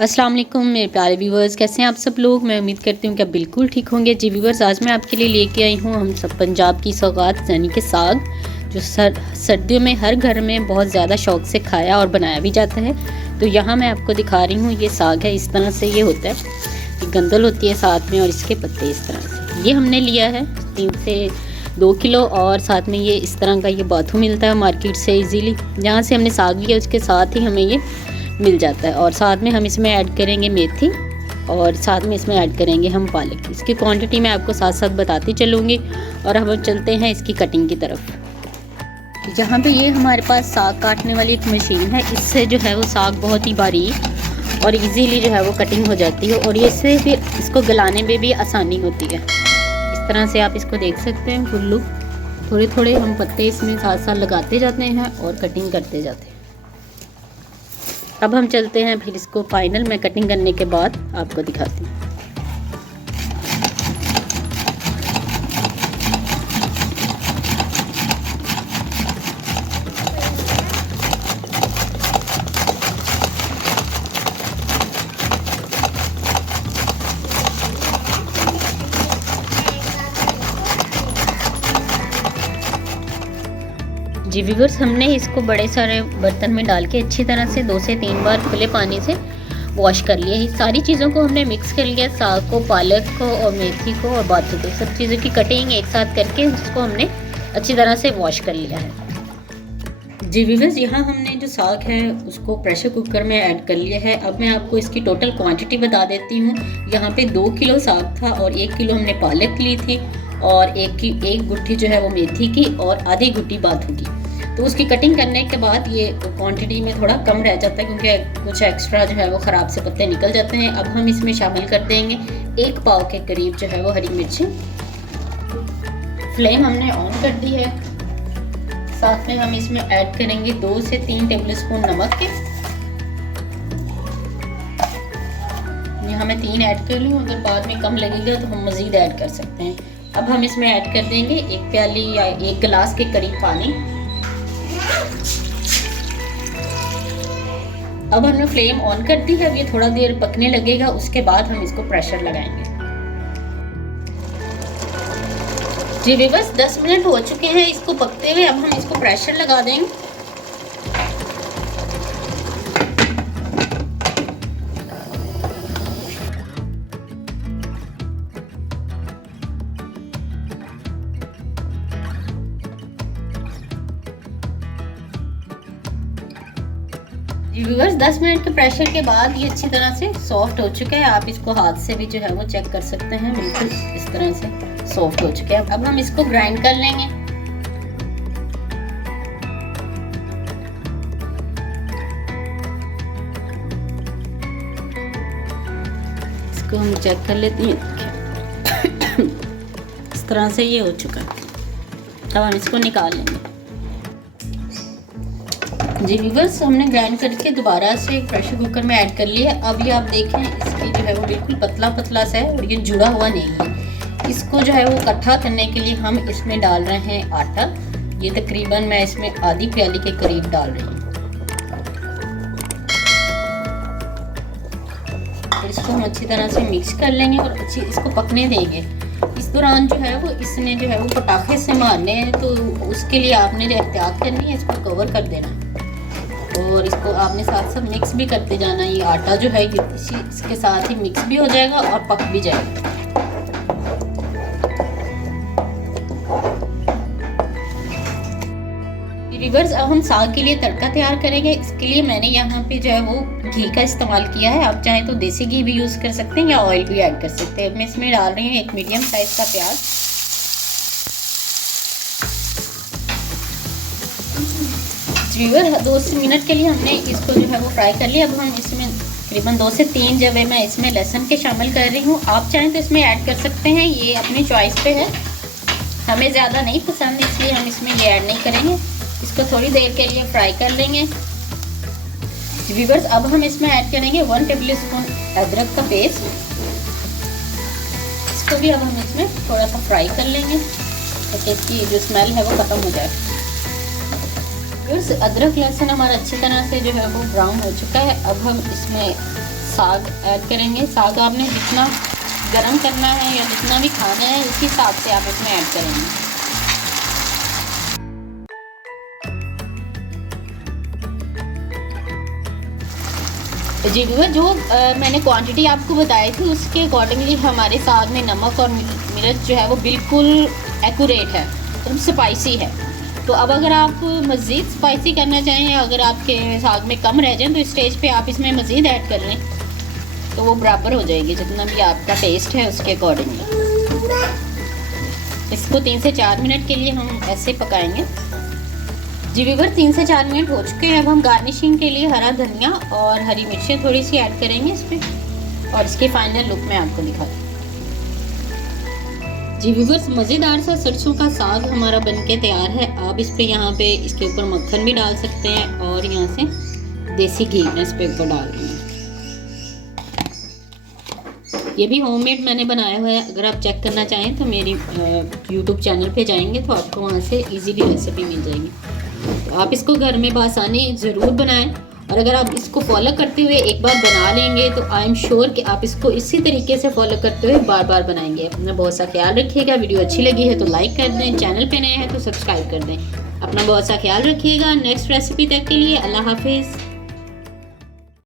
अस्सलाम वालेकुम मेरे प्यारे व्यूवर्स, कैसे हैं आप सब लोग। मैं उम्मीद करती हूँ कि आप बिल्कुल ठीक होंगे। जी व्यूवर्स, आज मैं आपके लिए लेके आई हूँ हम सब पंजाब की सौगात यानी कि साग, जो सर्दियों में हर घर में बहुत ज़्यादा शौक से खाया और बनाया भी जाता है। तो यहाँ मैं आपको दिखा रही हूँ, ये साग है, इस तरह से ये होता है, ये गंदल होती है साथ में और इसके पत्ते इस तरह से। ये हमने लिया है 3 से 2 किलो और साथ में ये इस तरह का ये बाथू मिलता है मार्केट से इजीली। जहाँ से हमने साग लिया उसके साथ ही हमें ये मिल जाता है। और साथ में हम इसमें ऐड करेंगे मेथी और साथ में इसमें ऐड करेंगे हम पालक। इसकी क्वांटिटी मैं आपको साथ साथ बताती चलूँगी। और हम चलते हैं इसकी कटिंग की तरफ। जहाँ पे ये हमारे पास साग काटने वाली एक मशीन है, इससे जो है वो साग बहुत ही बारीक और इजीली जो है वो कटिंग हो जाती है और इससे फिर इसको गलाने में भी आसानी होती है। इस तरह से आप इसको देख सकते हैं, गुल्लू थोड़े थोड़े हम पत्ते इसमें साथ साथ लगाते जाते हैं और कटिंग करते जाते हैं। अब हम चलते हैं फिर इसको फाइनल में कटिंग करने के बाद आपको दिखाती हूँ। जी व्यूअर्स, हमने इसको बड़े सारे बर्तन में डाल के अच्छी तरह से 2 से 3 बार खुले पानी से वॉश कर लिया है। सारी चीज़ों को हमने मिक्स कर लिया, साग को, पालक को और मेथी को और बाथू को, सब चीज़ों की कटिंग एक साथ करके इसको हमने अच्छी तरह से वॉश कर लिया है। जी व्यूअर्स, यहाँ हमने जो साग है उसको प्रेशर कुकर में ऐड कर लिया है। अब मैं आपको इसकी टोटल क्वांटिटी बता देती हूँ। यहाँ पे 2 किलो साग था और 1 किलो हमने पालक ली थी और एक गुट्ठी जो है वो मेथी की और आधी गुट्ठी बाथू की। तो उसकी कटिंग करने के बाद ये क्वांटिटी में थोड़ा कम रह जाता है क्योंकि कुछ एक्स्ट्रा जो है वो ख़राब से पत्ते निकल जाते हैं। अब हम इसमें शामिल कर देंगे 1 पाव के करीब जो है वो हरी मिर्ची। फ्लेम हमने ऑन कर दी है। साथ में हम इसमें ऐड करेंगे 2 से 3 टेबलस्पून नमक के। यहाँ मैं 3 ऐड कर लूँ, अगर बाद में कम लगेगा तो हम मज़ीद ऐड कर सकते हैं। अब हम इसमें ऐड कर देंगे 1 प्याली या 1 गिलास के करीब पानी। अब हमने फ्लेम ऑन कर दी है, अब ये थोड़ा देर पकने लगेगा, उसके बाद हम इसको प्रेशर लगाएंगे। जी व्यूअर्स, 10 मिनट हो चुके हैं इसको पकते हुए। अब हम इसको प्रेशर लगा देंगे। व्यूअर्स, 10 मिनट के प्रेशर के बाद ये अच्छी तरह से सॉफ्ट हो चुका है। आप इसको हाथ से भी जो है वो चेक कर सकते हैं, बिल्कुल इस तरह से सॉफ्ट हो चुका है। अब हम इसको ग्राइंड कर लेंगे। इसको हम चेक कर लेते हैं। इस तरह से ये हो चुका है। अब हम इसको निकाल लेंगे। जी व्यूअर्स, हमने ग्राइंड करके दोबारा से प्रेशर कुकर में ऐड कर लिया। अब ये आप देखें, इसकी जो है वो बिल्कुल पतला पतला सा है और ये जुड़ा हुआ नहीं है। इसको जो है वो इकट्ठा करने के लिए हम इसमें डाल रहे हैं आटा। ये तकरीबन मैं इसमें आधी प्याली के करीब डाल रही हूँ। इसको हम अच्छी तरह से मिक्स कर लेंगे और अच्छी इसको पकने देंगे। इस दौरान जो है वो इसने जो है वो पटाखे से मारने हैं, तो उसके लिए आपने जो एहतियात करनी है, इसको कवर कर देना और इसको आपने साथ साथ मिक्स भी करते जाना। ये आटा जो है इसके साथ ही मिक्स भी हो जाएगा और पक भी जाएगा। व्यूअर्स, अब हम साग के लिए तड़का तैयार करेंगे। इसके लिए मैंने यहाँ पे जो है वो घी का इस्तेमाल किया है। आप चाहें तो देसी घी भी यूज़ कर सकते हैं या ऑयल भी ऐड कर सकते हैं। मैं इसमें डाल रही हूँ 1 मीडियम साइज का प्याज। व्यूअर, 2 मिनट के लिए हमने इसको जो है वो फ्राई कर लिया। अब हम इसमें तकरीबन 2 से 3 जब मैं इसमें लहसुन के शामिल कर रही हूँ। आप चाहें तो इसमें ऐड कर सकते हैं, ये अपनी चॉइस पे है। हमें ज़्यादा नहीं पसंद इसलिए हम इसमें ये ऐड नहीं करेंगे। इसको थोड़ी देर के लिए फ्राई कर लेंगे। व्यूअर्स, अब हम इसमें ऐड करेंगे 1 टेबलस्पून अदरक का पेस्ट। इसको भी अब हम इसमें थोड़ा सा फ्राई कर लेंगे ताकि इसकी जो स्मेल है वो ख़त्म हो जाए। अदरक लहसुन हमारा अच्छी तरह से जो है वो ब्राउन हो चुका है। अब हम इसमें साग ऐड करेंगे। साग आपने जितना गरम करना है या जितना भी खाना है उस हिसाब से आप इसमें ऐड करेंगे। जी व्यूअर, जो मैंने क्वांटिटी आपको बताई थी उसके अकॉर्डिंगली हमारे साग में नमक और मिर्च जो है वो बिल्कुल एक्यूरेट है, एकदम स्पाइसी है। तो अब अगर आप मज़ीद स्पाइसी करना चाहें या अगर आपके साग में कम रह जाए तो इस स्टेज पे आप इसमें मज़ीद ऐड कर लें, तो वो बराबर हो जाएगी जितना भी आपका टेस्ट है उसके अकॉर्डिंगली। इसको 3 से 4 मिनट के लिए हम ऐसे पकाएंगे। जी व्यूअर, 3 से 4 मिनट हो चुके हैं। अब हम गार्निशिंग के लिए हरा धनिया और हरी मिर्चें थोड़ी सी ऐड करेंगे इस पर, और इसके फाइनल लुक मैं आपको दिखाती हूँ। जी व्यूअर्स, मज़ेदार सा सरसों का साग हमारा बनके तैयार है। आप इस पे यहाँ पे इसके ऊपर मक्खन भी डाल सकते हैं और यहाँ से देसी घी मैं इस पे ऊपर डाल रही हूँ। ये भी होममेड मैंने बनाया हुआ है। अगर आप चेक करना चाहें तो मेरी यूट्यूब चैनल पे जाएंगे तो आपको वहाँ से इजीली रेसिपी मिल जाएगी। तो आप इसको घर में बासानी ज़रूर बनाएं, और अगर आप इसको फॉलो करते हुए एक बार बना लेंगे तो आई एम श्योर कि आप इसको इसी तरीके से फॉलो करते हुए बार बार बनाएंगे। अपना बहुत सा ख्याल रखिएगा। वीडियो अच्छी लगी है तो लाइक कर दें, चैनल पे नए हैं तो सब्सक्राइब कर दें। अपना बहुत सा ख्याल रखिएगा। नेक्स्ट रेसिपी तक के लिए अल्लाह हाफिज़।